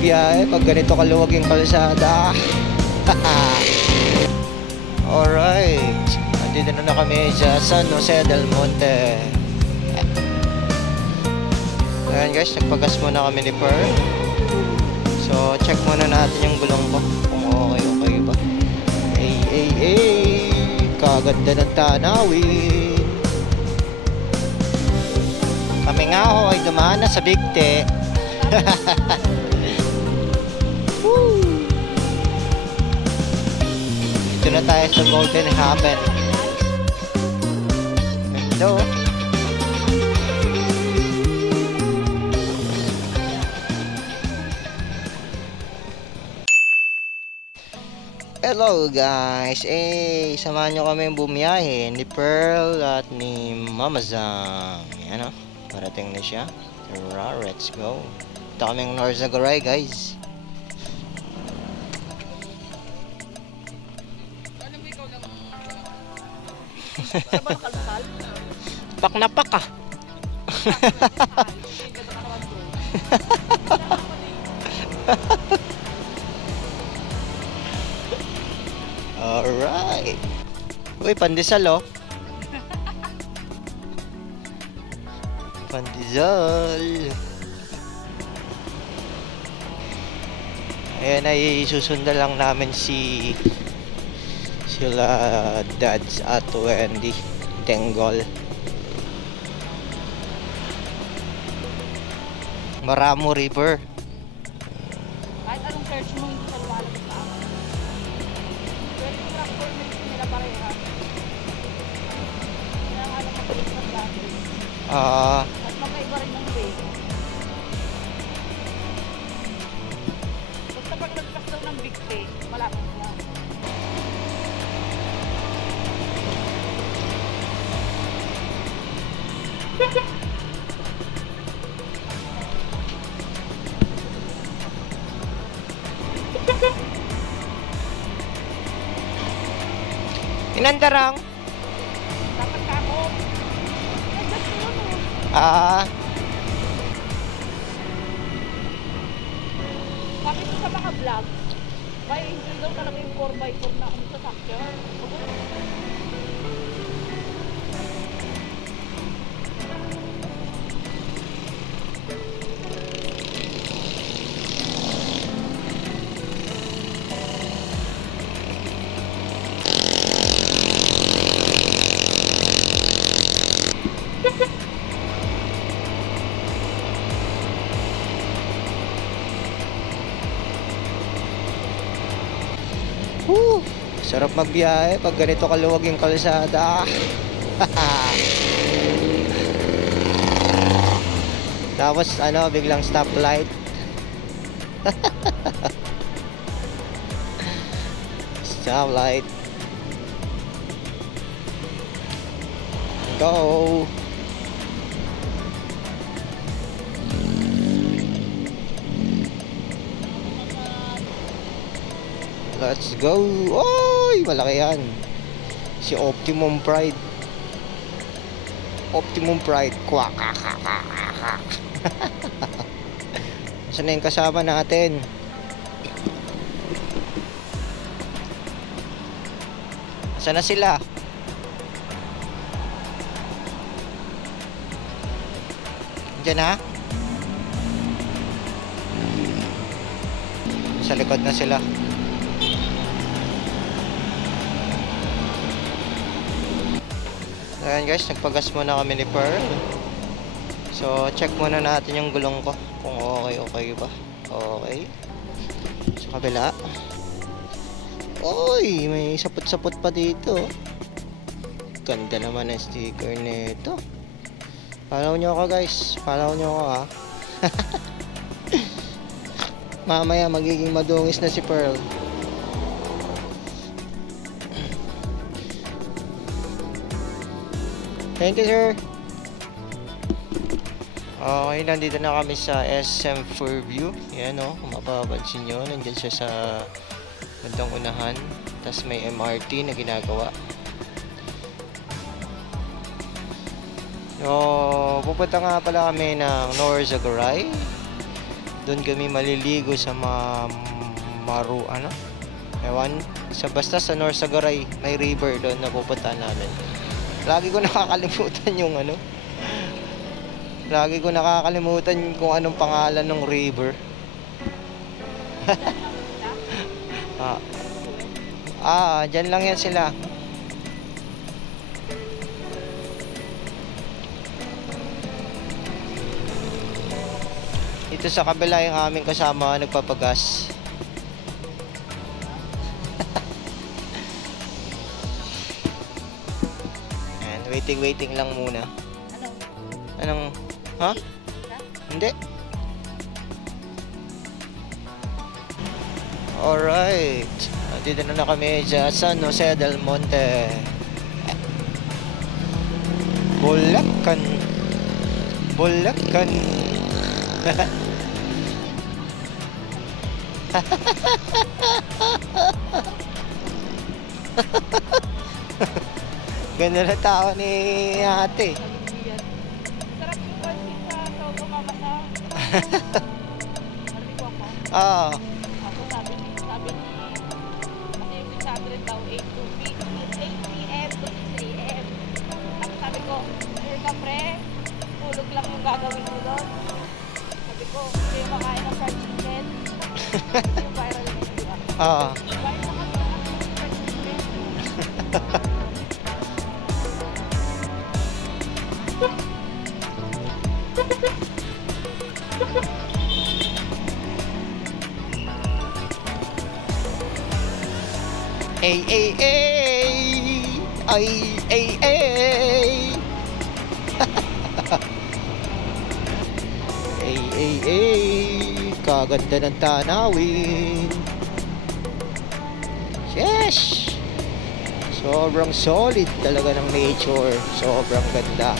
magbiyahe pag ganito kaluwag yung kalsada. Alright, nandito na kami sa San Jose del Monte. Ayan guys, nagpagas muna kami ni Pearl. So check muna natin yung gulong ko kung okay ba. Kaganda ng tanawin. Kami nga ho ay dumaan na sa Bigte. Dito na tayo sa Golden Haven. Hello. Hello guys, samahan nyo kami bumiyahe ni Pearl at ni Mama Zang. Yan o, parating na siya. Tara, let's go. Ito kaming North Zagaray guys. Pak na pak ah. Alright. Uy, pandesal oh. Pandesal. Ayan ay susundan lang namin sila Dads at Wendy Tenggol. Maramo River. Kahit anong search mo hindi sa lumalabas sa akin. Pwede yung tractor nila pareha. Kaya nga lang kapalit ng dati. At magkaiba rin ng way. Basta pag nagpas daw ng Bigte, malapit na. Inandarang. Dapat ka mo. Bakit sa mga vlog? May enjoy daw talaga yung 4x4 na sa sakyan. Sarap magbiyahe pag ganito kaluwag yung kalsada. Tapos ano, biglang stoplight. Stoplight. Go. Let's go. Oy, malaki yan. Si Optimum Pride. Optimum Pride. Kwak. Saan na yung kasama natin? Saan na sila? Diyan na? Sa likod na sila. Ayan guys, nagpagas muna kami ni Pearl. So check muna natin yung gulong ko kung okay ba. Okay. Sa kabila. Oy, may sapot-sapot pa dito. Ganda naman ang sticker nito. Follow nyo ako guys. Follow nyo ako ha. Mamaya magiging madungis na si Pearl. Thank you sir. Okay, nandito na kami sa SM Fairview. Yan o, kung mapapansin nyo, nandyan siya sa bandang unahan. Tapos may MRT na ginagawa. So, pupunta nga pala kami ng North Zagaray. Doon kami maliligo sa ano? Ewan, basta sa Norsagaray, may river doon na pupuntahan namin. Lagi ko nakakalimutan yung ano. Lagi ko nakakalimutan kung anong pangalan ng river. Dyan lang yan sila. Ito sa kabila yung aming kasama nagpapagas. Ayan, waiting lang muna. Anong? Ha? Hindi. Alright. Dito na kami sa San Jose del Monte. Bulacan. Bulacan. Ganda na tao ni ate. Sarap yung pansit sa Togo Mama sa. Narinig ako. Ah. Ako sabi ni kasi yung 600 daw 8 to 8 p.m. to 6 a.m. Ako sabi ko, sure ka pre, tulog lang yung gagawin mo doon. Sabi ko, hindi yung makain ng fried chicken. Yung viral na yun, di ba? Viral na kami ng fried chicken. Ay, ay, ay! Ay, ay, ay! Ay, ay, ay! Kaganda ng tanawin! Yes! Sobrang solid talaga ng nature. Sobrang ganda.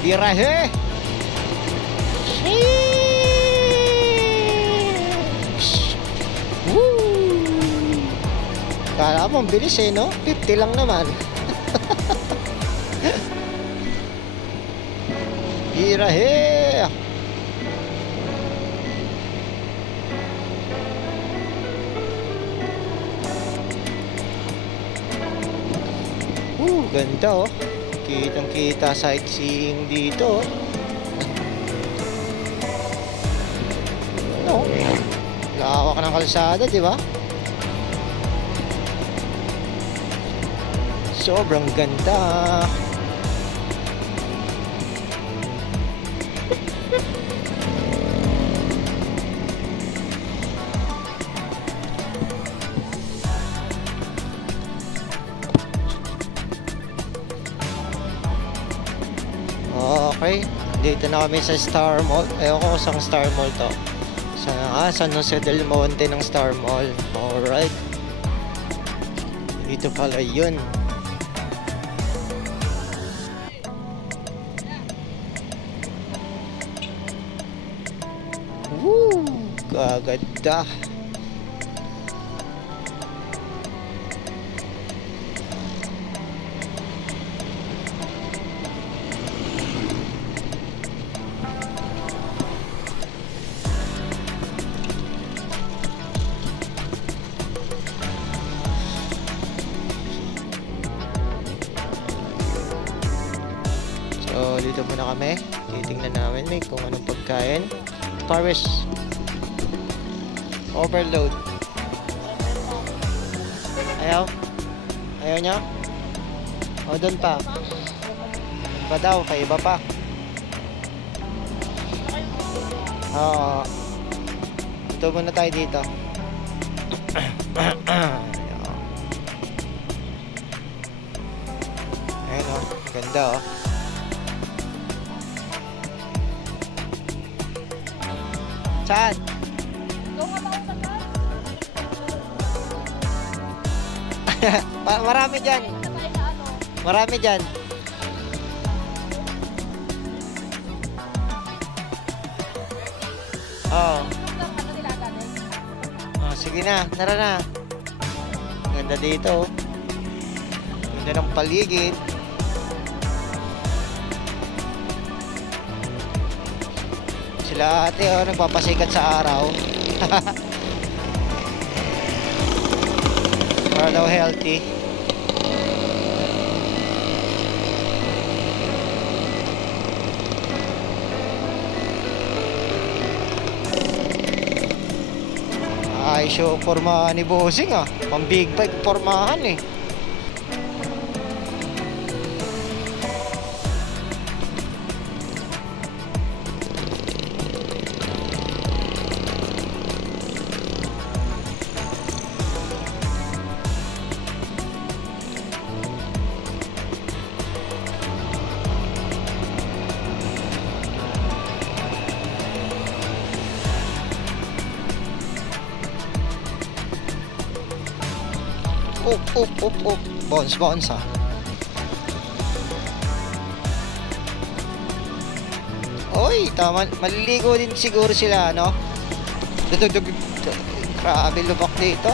Birahe! Woo! Kala mo, ang bilis eh, no? 50 lang naman. Birahe! Ganda oh. Kitang kita sightseeing dito. No? Lawak ng kalsada, di ba? Sobrang ganda. Okay, dito na kami sa Star Mall. Ayoko kung saan Star Mall to. San Jose del Monte ng Star Mall. Alright. Dito pala yun. Woo! Gaganda. So, dito muna kami. Titingnan namin kung anong pagkain. Paris. Overload. Ayaw? Ayaw niya? O, doon pa. Iba daw, kay iba pa. Oo. Ito muna tayo dito. Ayan o, ganda o. Saan? Marami dyan. Ayun na tayo na ano. Marami dyan. Oo. Hanggang ano nila galing. Oh, sige na, tara na. Ganda dito. Ganda ng paligid. Sila ate, oh, nagpapasikat sa araw. Para daw healthy. Ay, show formahan ni Bossing ah. Pang big bike formahan eh. Up. Bounce ah. Oy, tama. Maliligo din siguro sila, no? Grabe lubak dito.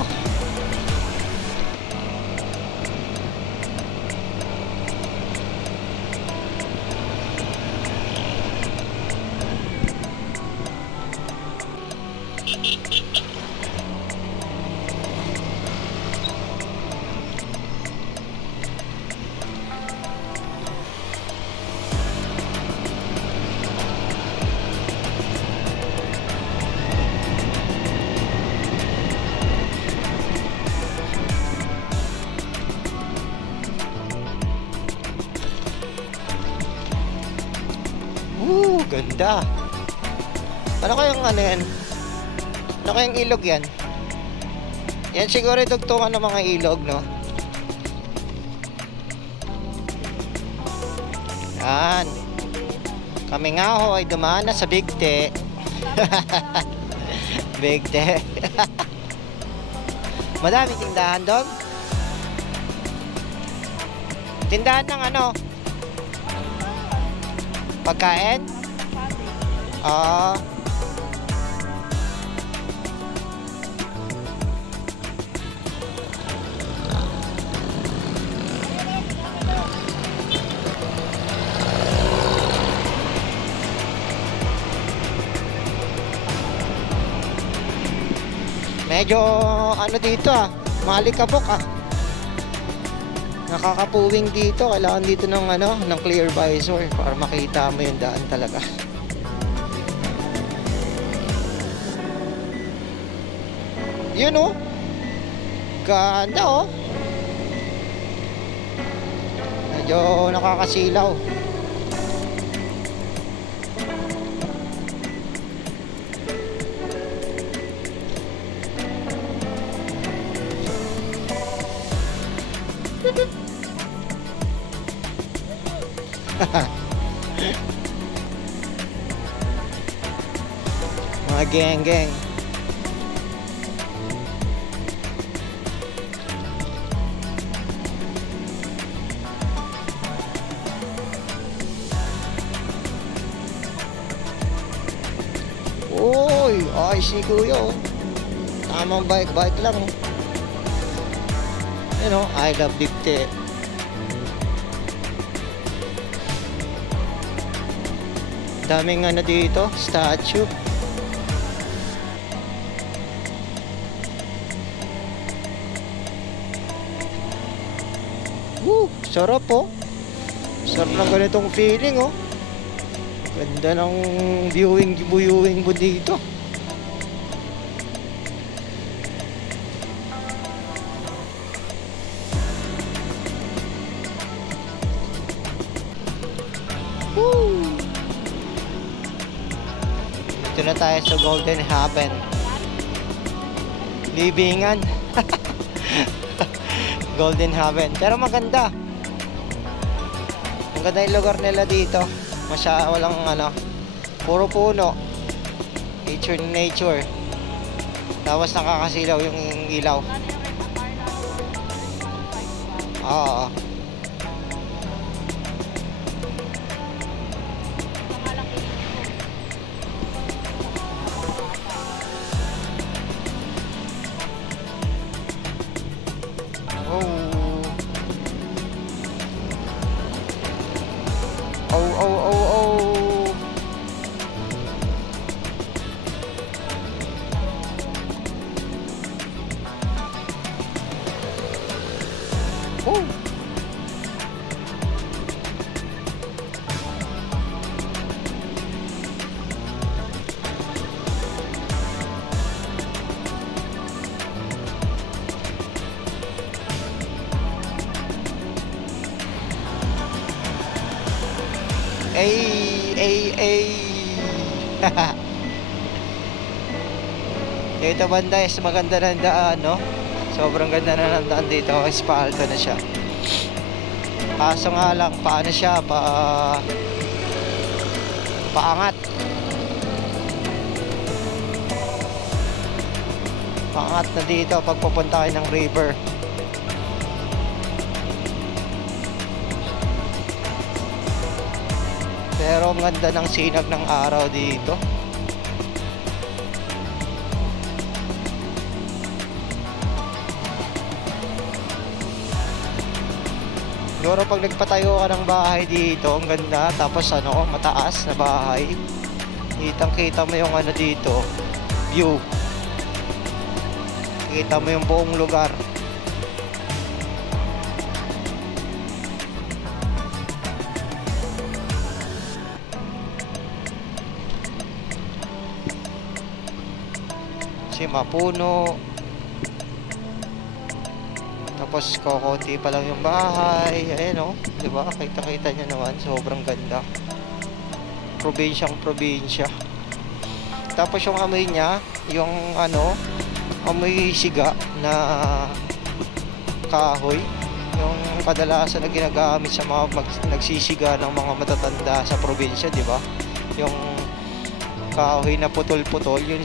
Ganda. Ano kayang ano yan? Ano kayang ilog yan? Yan siguro dugtungan ng mga ilog, no? Yan. Kami nga ho ay dumaan na sa Bigte. Bigte. Madaming tindahan doon. Tindahan ng ano? Pagkain? Ah. Medyo ano dito ah, malikabok ah. Nakakapuwing dito, kailangan dito ng ano, ng clear visor para makita mo yung daan talaga. Yun oh. Ganda oh. Medyo nakakasilaw. Mga geng-geng. Uy, ay si kuya oh. Tamang bike lang oh. You know, I love Bigte. Daming ano dito, statue. Sarap oh. Sarap ng ganitong feeling oh. Ganda ng viewing mo dito. Woo! Ito na tayo sa Golden Haven. Libingan. Golden Haven. Pero maganda. Ang ganda yung lugar nila dito. Walang ano, puro puno. Nature. Tapos nakakasilaw yung ilaw. Oo. Nakalaki ko. Oh. Oh, oh, oh, oh. Oh. Ay. Dito banda is maganda na ang daan, no? Sobrang ganda na ng daan dito. Espalto na siya. Kaso nga lang, paano siya? Paangat. Paangat na dito pag pupunta kayo ng river. Pero ang ganda ng sinag ng araw dito. Siguro pag nagpatayo ka ng bahay dito, ang ganda. Tapos ano, mataas na bahay. Kitang-kita mo yung ano dito, view. Kita mo yung buong lugar. Mapuno. Tapos kokonti pa lang yung bahay. Ayan o, diba? Kita-kita nyo naman. Sobrang ganda. Probinsyang probinsya. Tapos yung amoy nya, yung ano, amoy siga na kahoy, yung kadalasan na ginagamit sa mga nagsisiga ng mga matatanda sa probinsya, diba? Yung kahoy na putol-putol, yun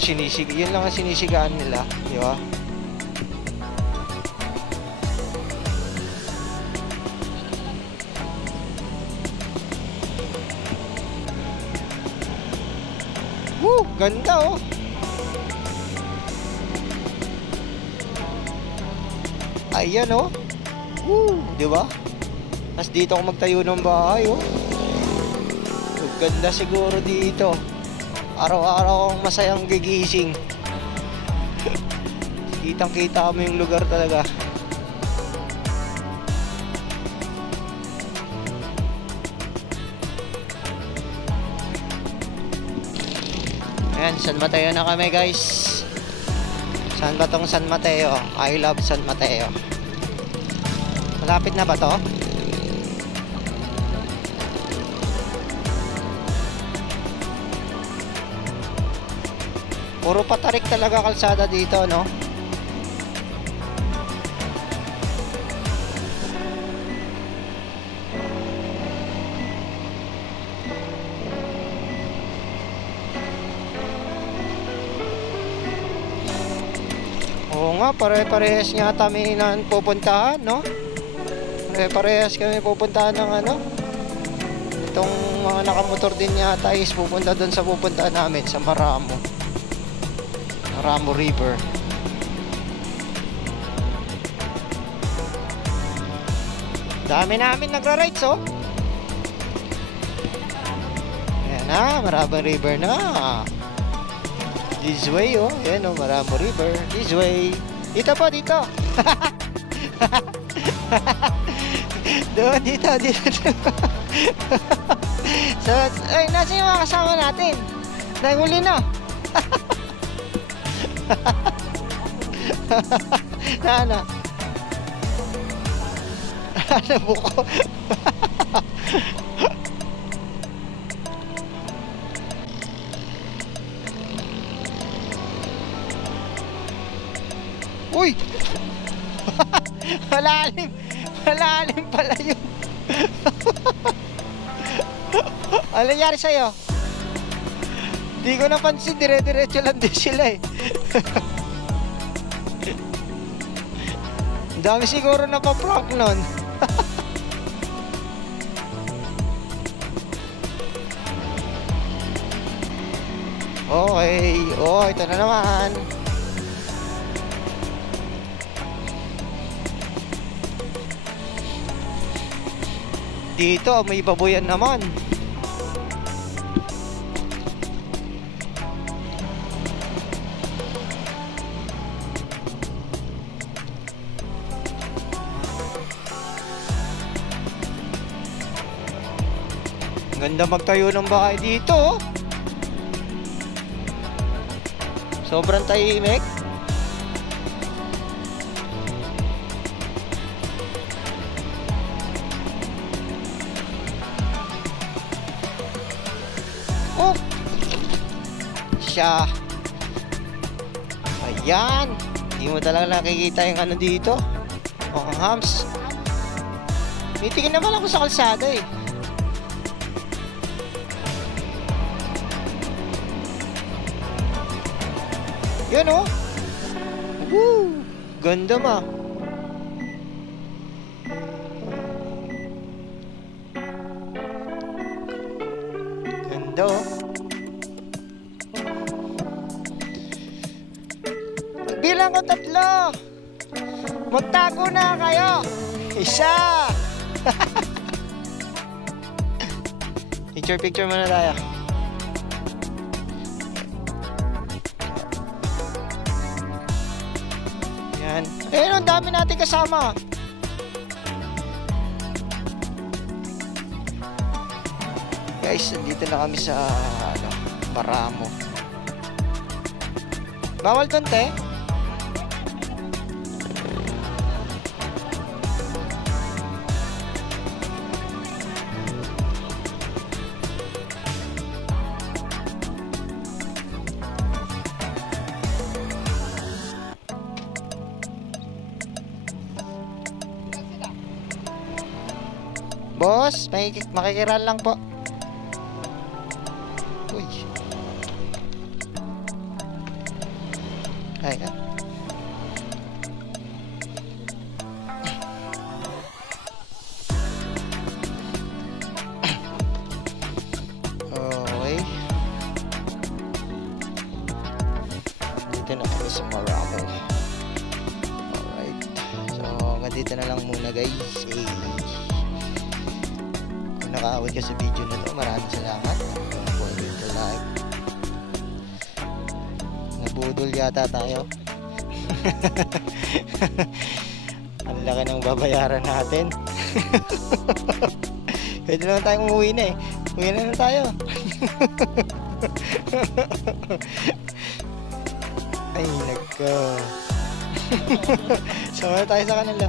lang ang sinisigaan nila, di ba? Woo! Ganda oh! Ayan oh! Woo! Di ba? Tapos dito ako magtayo ng bahay oh! Ganda siguro dito. Araw-araw akong masayang gigising. Kitang-kita mo yung lugar talaga. Ayan, San Mateo na kami guys. Saan ba tong San Mateo? I love San Mateo. Malapit na ba to? Puro patarik talaga kalsada dito, no? Oo nga, pare-parehas nga kami na pupuntahan, no? Pare-parehas kami pupuntahan ng ano? Itong mga nakamotor din yata is pupunta doon sa pupuntahan namin, sa Maramo River. Dami namin nagra-rides oh. Ayan na, Maramo River na. This way oh. Ayan oh, Maramo River. This way. Dito po, dito. Doon, dito. So, ay, nasa yung mga kasama natin? Nahuli na. Nana. Nabuko. Uy! Malalim pala yun. Ano nangyari sa'yo? Di ko napansin, dire-diretso lang din sila eh. Dami siguro na pa-prank nun. Okay. Oh, ito na naman. Dito, may baboyan naman. Ganda magtayo ng bahay dito, oh. Sobrang tahimik. Oh! Siya. Ayan. Hindi mo talaga nakikita yung ano dito. Oh, hams. Titingin naman ako sa kalsada eh. Yan oh. Woo! Ganda ma. Ganda oh. Bilang ko 3. Magtago na kayo. 1. Picture muna tayo. Yan. Ayun, ang dami natin kasama. Guys, nandito na kami sa Baramo. Bawal doon, te? Boss, makikiral lang po. Uy. Ay, okay. Dito na kami sa Baramo. Alright. So, nandito na lang muna guys. Nakaawit ka sa video na to, maraming salamat. Don't forget to like. Nabudol yata tayo. Ang laki ng babayaran natin. Pwede naman tayong umuwi na eh. Umuwi na tayo. Ay nagka. Sama tayo sa kanila.